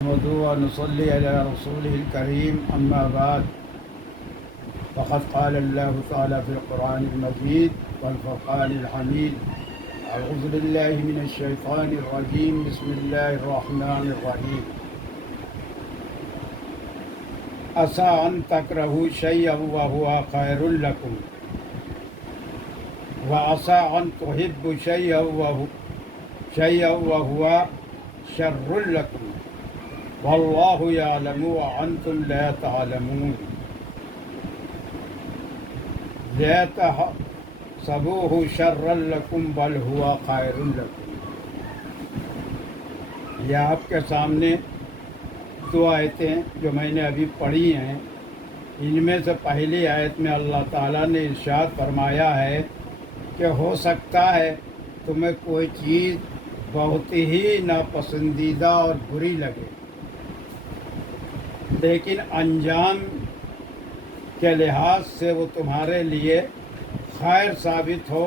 نحمده ونصلي على رسوله الكريم أما بعد فقد قال الله تعالى في القرآن المجيد والفرقان الحميد أعوذ بالله من الشيطان الرجيم بسم الله الرحمن الرحيم عسى أن تكرهوا شيئا وهو خير لكم وعسى أن تحبوا شيئا وهو شر لكم واللہ یعلم وانتم لا تعلمون لا تحسبوه شرا لکم بل هو خیر لکم۔ یہ آپ کے سامنے دو آیتیں جو میں نے ابھی پڑھی ہیں، ان میں سے پہلی آیت میں اللہ تعالیٰ نے ارشاد فرمایا ہے کہ ہو سکتا ہے تمہیں کوئی چیز بہت ہی ناپسندیدہ اور بری لگے، لیکن انجام کے لحاظ سے وہ تمہارے لیے خیر ثابت ہو،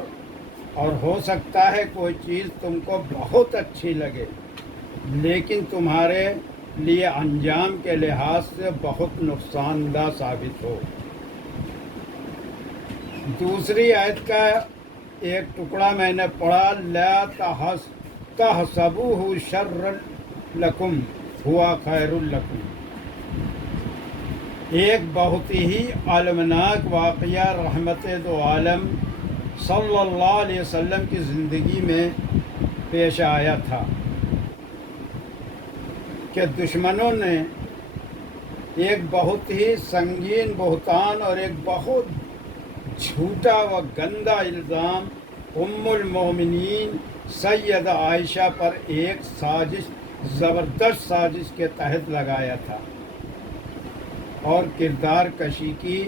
اور ہو سکتا ہے کوئی چیز تم کو بہت اچھی لگے لیکن تمہارے لیے انجام کے لحاظ سے بہت نقصان دہ ثابت ہو۔ دوسری آیت کا ایک ٹکڑا میں نے پڑھا، لا تحسبوه شرا لکم هو خیر لکم۔ ایک بہت ہی المناک واقعہ رحمت دو عالم صلی اللہ علیہ وسلم کی زندگی میں پیش آیا تھا کہ دشمنوں نے ایک بہت ہی سنگین بہتان اور ایک بہت جھوٹا و گندا الزام ام المومنین سیدہ عائشہ پر ایک زبردست سازش کے تحت لگایا تھا، اور کردار کشی کی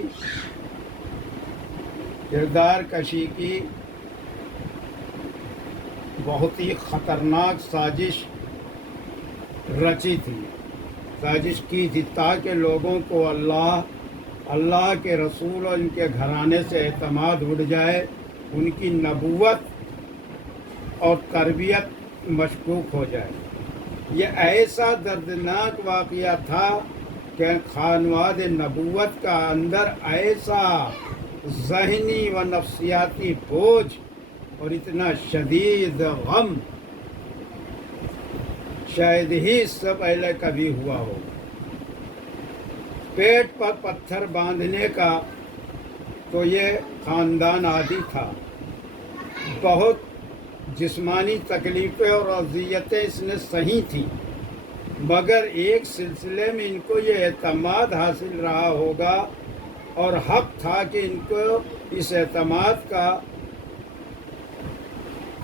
بہت ہی خطرناک سازش کی تھی تاکہ لوگوں کو اللہ کے رسول اور ان کے گھرانے سے اعتماد اٹھ جائے، ان کی نبوت اور تربیت مشکوک ہو جائے۔ یہ ایسا دردناک واقعہ تھا کہ خانواد نبوت کا اندر ایسا ذہنی و نفسیاتی بوجھ اور اتنا شدید غم شاید ہی اس سے پہلے کبھی ہوا ہو۔ پیٹ پر پتھر باندھنے کا تو یہ خاندان عادی تھا، بہت جسمانی تکلیفیں اور اذیتیں اس نے سہی تھیں، مگر ایک سلسلے میں ان کو یہ اعتماد حاصل رہا ہوگا اور حق تھا کہ ان کو اس اعتماد کا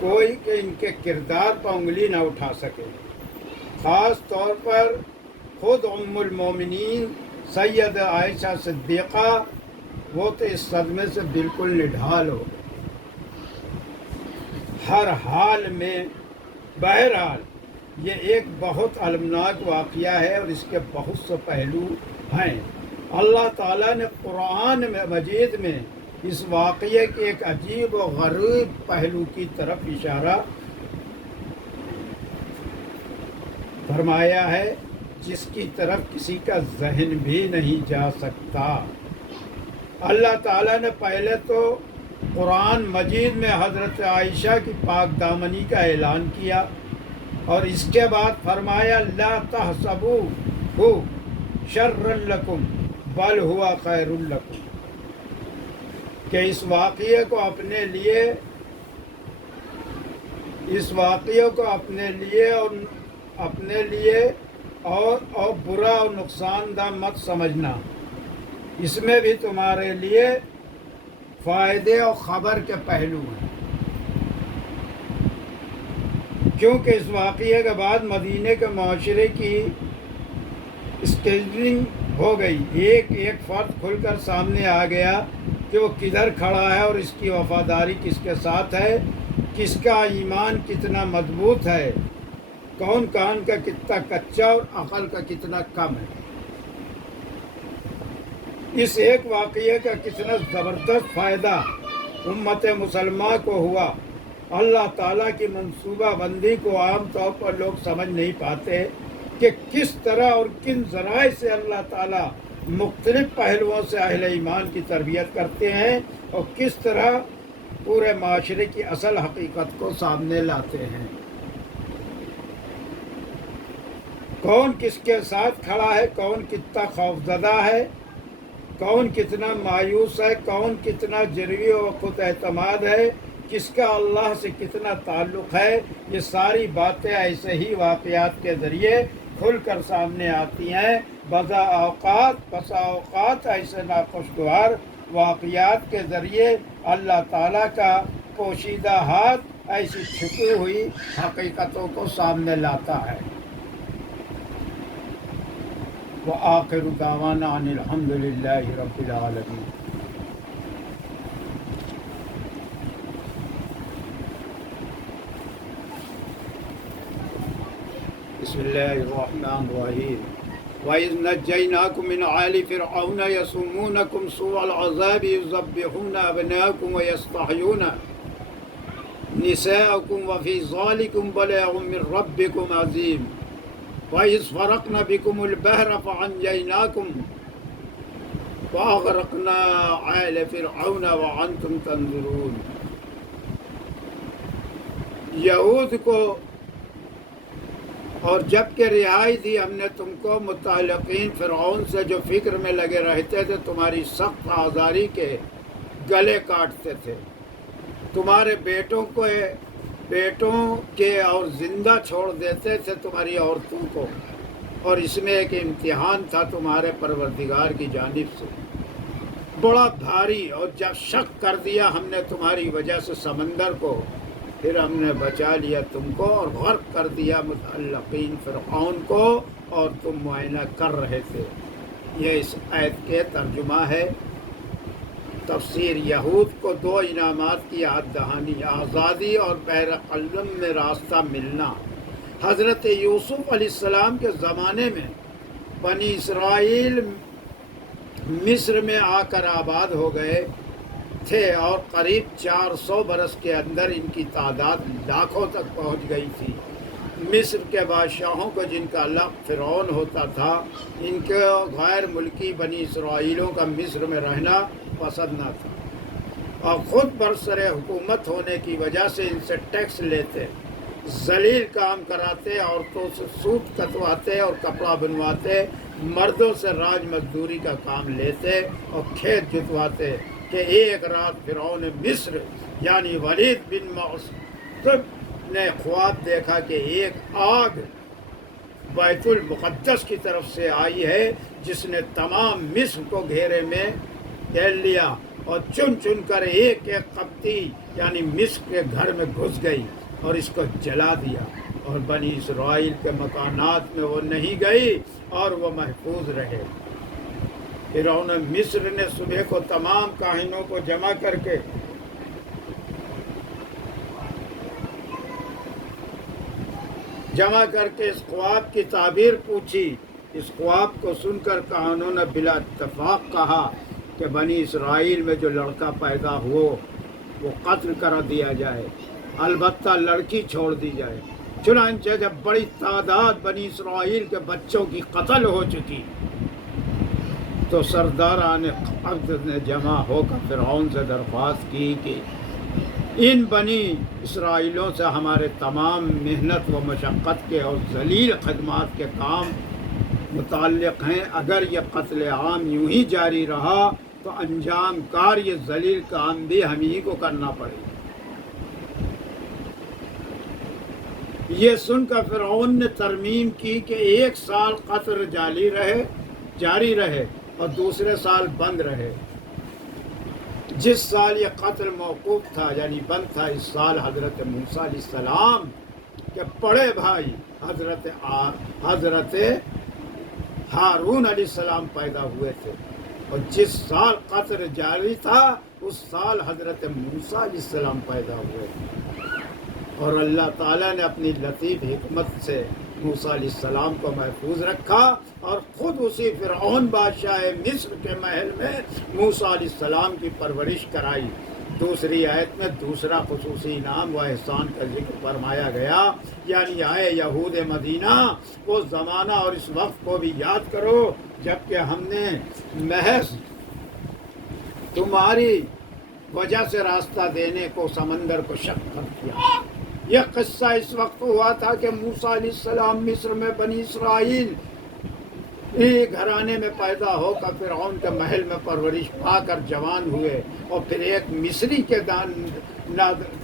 کوئی کہ ان کے کردار پر انگلی نہ اٹھا سکے۔ خاص طور پر خود ام المومنین سید عائشہ صدیقہ، وہ تو اس صدمے سے بالکل نڈھال ہو گئے۔ ہر حال میں بہرحال یہ ایک بہت المناک واقعہ ہے اور اس کے بہت سے پہلو ہیں۔ اللہ تعالیٰ نے قرآن مجید میں اس واقعے کے ایک عجیب و غریب پہلو کی طرف اشارہ فرمایا ہے، جس کی طرف کسی کا ذہن بھی نہیں جا سکتا۔ اللہ تعالیٰ نے پہلے تو قرآن مجید میں حضرت عائشہ کی پاک دامنی کا اعلان کیا، اور اس کے بعد فرمایا لا تحسبوه شرا لکم بل هو خیر لکم، کہ اس واقعے کو اپنے لیے اور برا اور نقصان دہ مت سمجھنا، اس میں بھی تمہارے لیے فائدے اور خبر کے پہلو ہیں۔ کیونکہ اس واقعے کے بعد مدینے کے معاشرے کی اسکیجنگ ہو گئی، ایک فرد کھل کر سامنے آ گیا کہ وہ کدھر کھڑا ہے اور اس کی وفاداری کس کے ساتھ ہے، کس کا ایمان کتنا مضبوط ہے، کون کان کا کتنا کچا اور عقل کا کتنا کم ہے۔ اس ایک واقعے کا کتنا زبردست فائدہ امت مسلمہ کو ہوا۔ اللہ تعالیٰ کی منصوبہ بندی کو عام طور پر لوگ سمجھ نہیں پاتے، کہ کس طرح اور کن ذرائع سے اللہ تعالیٰ مختلف پہلوؤں سے اہل ایمان کی تربیت کرتے ہیں اور کس طرح پورے معاشرے کی اصل حقیقت کو سامنے لاتے ہیں۔ کون کس کے ساتھ کھڑا ہے، کون کتنا خوفزدہ ہے، کون کتنا مایوس ہے، کون کتنا جروی و خود اعتماد ہے، کس کا اللہ سے کتنا تعلق ہے، یہ ساری باتیں ایسے ہی واقعات کے ذریعے کھل کر سامنے آتی ہیں۔ بسا اوقات ایسے ناخوشگوار واقعات کے ذریعے اللہ تعالیٰ کا پوشیدہ ہاتھ ایسی چھپی ہوئی حقیقتوں کو سامنے لاتا ہے۔ وآخر دعوانا ان الحمد للہ رب العالمین۔ بسم اللہ الرحمن الرحیم۔ وَإِذْ نَجَّيْنَاكُمْ مِنْ آلِ فِرْعَوْنَ يَسُومُونَكُمْ سُوءَ الْعَذَابِ يُذَبِّحُونَ أَبْنَاءَكُمْ وَيَسْتَحْيُونَ نِسَاءَكُمْ وَفِي ذَلِكُمْ بَلَاءٌ مِّن رَّبِّكُمْ عَظِيمٌ وَإِذْ فَرَقْنَا بِكُمُ الْبَحْرَ فَأَنجَيْنَاكُمْ وَأَغْرَقْنَا آلَ فِرْعَوْنَ وَأَنتُمْ تَنظُرُونَ۔ یہود کو اور جب کہ رہائی دی ہم نے تم کو متعلقین فرعون سے جو فکر میں لگے رہتے تھے، تمہاری سخت آزاری کے گلے کاٹتے تھے، تمہارے بیٹوں کے اور زندہ چھوڑ دیتے تھے تمہاری عورتوں کو، اور اس میں ایک امتحان تھا تمہارے پروردگار کی جانب سے بڑا بھاری، اور جب شک کر دیا ہم نے تمہاری وجہ سے سمندر کو، پھر ہم نے بچا لیا تم کو اور غرق کر دیا متعلقین فرعون کو، اور تم معائنہ کر رہے تھے۔ یہ اس آیت کے ترجمہ ہے۔ تفسیر: یہود کو دو انعامات کی یاد دہانی، آزادی اور بحر قلزم میں راستہ ملنا۔ حضرت یوسف علیہ السلام کے زمانے میں بنی اسرائیل مصر میں آ کر آباد ہو گئے تھے، اور قریب 400 برس کے اندر ان کی تعداد لاکھوں تک پہنچ گئی تھی۔ مصر کے بادشاہوں کو، جن کا لقب فرعون ہوتا تھا، ان کے غیر ملکی بنی اسرائیلوں کا مصر میں رہنا پسند نہ تھا، اور خود برسر حکومت ہونے کی وجہ سے ان سے ٹیکس لیتے، ذلیل کام کراتے، عورتوں سے سوت کتواتے اور کپڑا بنواتے، مردوں سے راج مزدوری کا کام لیتے اور کھیت جتواتے کہ ایک رات فرعون مصر یعنی ولید بن معصب نے خواب دیکھا کہ ایک آگ بیت المقدس کی طرف سے آئی ہے، جس نے تمام مصر کو گھیرے میں گھیر لیا اور چن چن کر ایک ایک قبطی یعنی مصر کے گھر میں گھس گئی اور اس کو جلا دیا، اور بنی اسرائیل کے مکانات میں وہ نہیں گئی اور وہ محفوظ رہے۔ فرعون مصر نے صبح کو تمام کاہنوں کو جمع کر کے اس خواب کی تعبیر پوچھی۔ اس خواب کو سن کر کاہنوں نے بلا اتفاق کہا کہ بنی اسرائیل میں جو لڑکا پیدا ہو وہ قتل کر دیا جائے، البتہ لڑکی چھوڑ دی جائے۔ چنانچہ جب بڑی تعداد بنی اسرائیل کے بچوں کی قتل ہو چکی تو سرداران قبط نے جمع ہو کر فرعون سے درخواست کی کہ ان بنی اسرائیلوں سے ہمارے تمام محنت و مشقت کے اور ذلیل خدمات کے کام متعلق ہیں، اگر یہ قتل عام یوں ہی جاری رہا تو انجام کار یہ ذلیل کام بھی ہم ہی کو کرنا پڑے گا۔ یہ سن کر فرعون نے ترمیم کی کہ 1 سال قتل جاری رہے اور دوسرے سال بند رہے۔ جس سال یہ قتل موقوف تھا یعنی بند تھا، اس سال حضرت موسیٰ علیہ السلام کے بڑے بھائی حضرت ہارون علیہ السلام پیدا ہوئے تھے، اور جس سال قتل جاری تھا اس سال حضرت موسیٰ علیہ السلام پیدا ہوئے تھے، اور اللہ تعالیٰ نے اپنی لطیف حکمت سے موسیٰ علیہ السلام کو محفوظ رکھا، اور خود اسی فرعون بادشاہ مصر کے محل میں موسیٰ علیہ السلام کی پرورش کرائی۔ دوسری آیت میں دوسرا خصوصی انعام و احسان کا ذکر فرمایا گیا، یعنی آئے یہود مدینہ وہ زمانہ اور اس وقت کو بھی یاد کرو جب کہ ہم نے محض تمہاری وجہ سے راستہ دینے کو سمندر کو شق کر دیا۔ یہ قصہ اس وقت ہوا تھا کہ موسیٰ علیہ السلام مصر میں بنی اسرائیل گھرانے میں پیدا ہو کر فرعون کے محل میں پرورش پا کر جوان ہوئے، اور پھر ایک مصری کے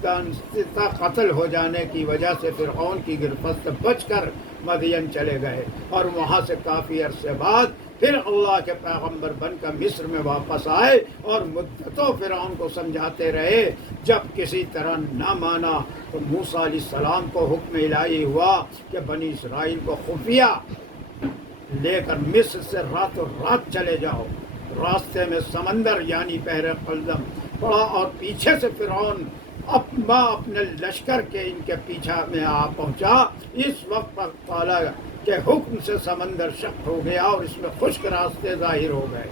دانستہ قتل ہو جانے کی وجہ سے فرعون کی گرفت سے بچ کر مدین چلے گئے، اور وہاں سے کافی عرصے بعد پھر اللہ کے پیغمبر بن کر مصر میں واپس آئے، اور مدتوں فرعون کو سمجھاتے رہے۔ جب کسی طرح نہ مانا تو موسیٰ علیہ السلام کو حکم الہی ہوا کہ بنی اسرائیل کو خفیہ لے کر مصر سے راتوں رات چلے جاؤ۔ راستے میں سمندر یعنی بحر قلزم پڑا، اور پیچھے سے فرعون اپنے لشکر کے ان کے پیچھے میں آ پہنچا۔ اس وقت تعالیٰ کے حکم سے سمندر شق ہو گیا اور اس میں خشک راستے ظاہر ہو گئے،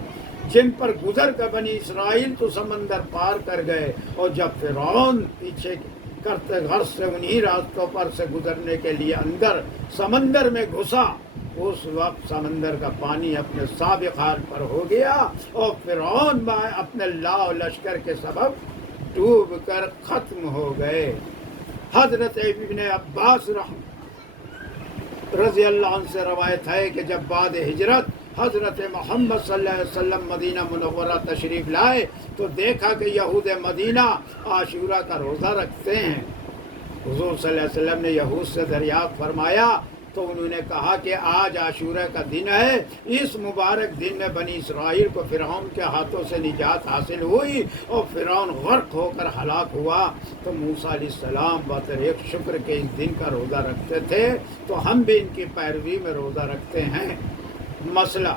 جن پر گزر کر بنی اسرائیل تو سمندر پار کر گئے، اور جب فرعون پیچھے کرتے غرض سے انہی راستوں پر سے گزرنے کے لیے اندر سمندر میں گھسا، اس وقت سمندر کا پانی اپنے سابق حال پر ہو گیا، اور فرعون اپنے لا لشکر کے سبب ڈوب کر ختم ہو گئے۔ حضرت ابن عباس رضی اللہ عنہ سے روایت ہے کہ جب بعد ہجرت حضرت محمد صلی اللہ علیہ وسلم مدینہ منورہ تشریف لائے تو دیکھا کہ یہود مدینہ عاشورہ کا روزہ رکھتے ہیں۔ حضور صلی اللہ علیہ وسلم نے یہود سے دریافت فرمایا تو انہوں نے کہا کہ آج عاشورہ کا دن ہے، اس مبارک دن میں بنی اسرائیل کو فرعون کے ہاتھوں سے نجات حاصل ہوئی اور فرعون غرق ہو کر ہلاک ہوا۔ تو موسیٰ علیہ السلام بطریق شکر کے اس دن کا روزہ رکھتے تھے، تو ہم بھی ان کی پیروی میں روزہ رکھتے ہیں۔ مسئلہ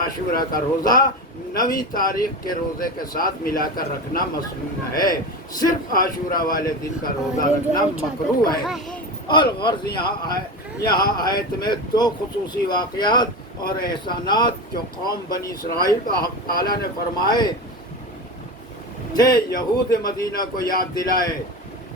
عاشورہ کا روزہ 9 تاریخ کے روزے کے ساتھ ملا کر رکھنا مسنون ہے، صرف عاشورہ والے دن کا روزہ رکھنا مکروہ ہے۔ اور غرض یہاں آیت میں 2 خصوصی واقعات اور احسانات جو قوم بنی اسرائیل کا حق تعالیٰ نے فرمائے تھے یہود مدینہ کو یاد دلائے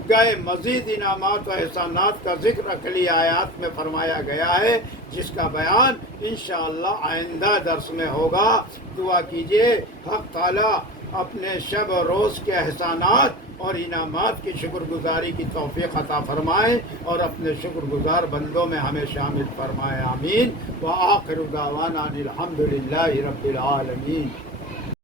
گئے۔ مزید انعامات و احسانات کا ذکر اگلی آیات میں فرمایا گیا ہے، جس کا بیان انشاءاللہ آئندہ درس میں ہوگا۔ دعا کیجیے حق تعالیٰ اپنے شب و روز کے احسانات اور انعامات کی شکر گزاری کی توفیق عطا فرمائے، اور اپنے شکر گزار بندوں میں ہمیں شامل فرمائے، آمین۔ وآخر دعوانا الحمدللہ رب العالمین۔